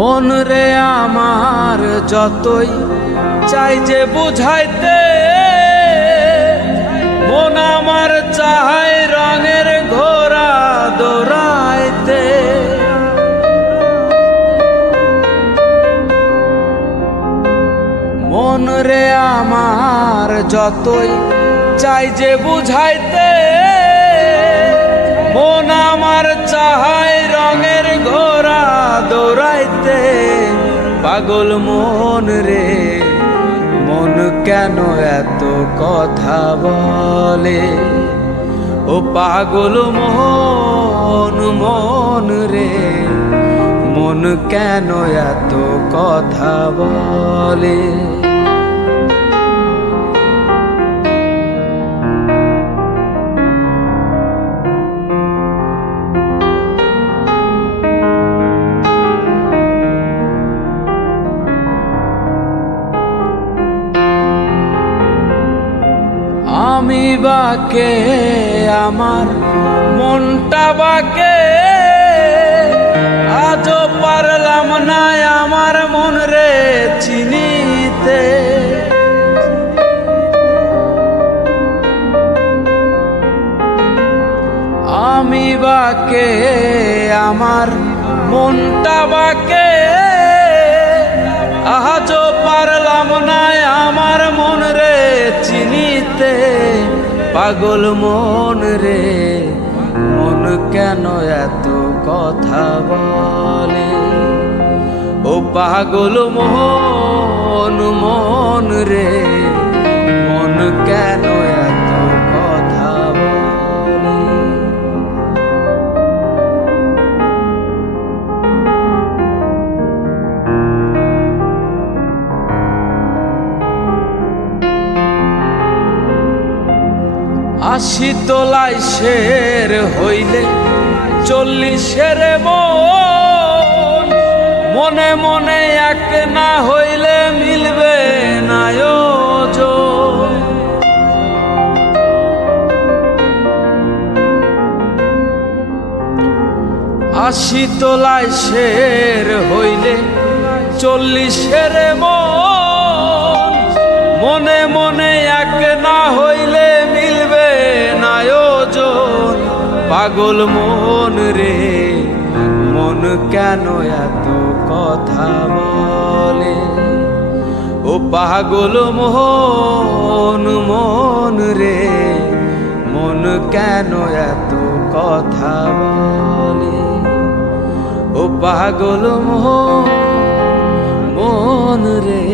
মন রে আমার যতই চাই যে বুঝাইতে, মন আমার চায় রঙের ঘোড়া দৌড়াইতে। মন রে আমার যতই চাই যে বুঝাইতে, মন আমার চায় রঙের ঘোড়া দৌড়াইতে। পাগল মন রে মন কেন এত কথা বলে, ও পাগল মন মন রে মন কেন এত কথা বলে। আমি বাকে আমার মনটা বাকে, আজও পারলাম না আমার মন রে চিনিতে। আমি বাকে আমার মনটা বাকে, আজও পারলাম না আমার মন রে চিনিতে। পাগল মন রে মন কেন এত কথা বলে, ও পাগল মন মন রে মন কেন এত কথা বলে। আশি তোলাই শের হইলে 40-এর মন, মনে মনে এক না হইলে মিলবে না ওজন। আশি তোলাই শের হইলে 40-এর মন, মনে মনে এক না হইলে মিলবে না ওজন। পাগল মন রে মন কেন এত কথা বলে, ও পাগল মন মন রে মন কেন এত কথা বলে, ও পাগল মন রে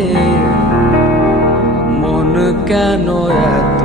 মন কেন এত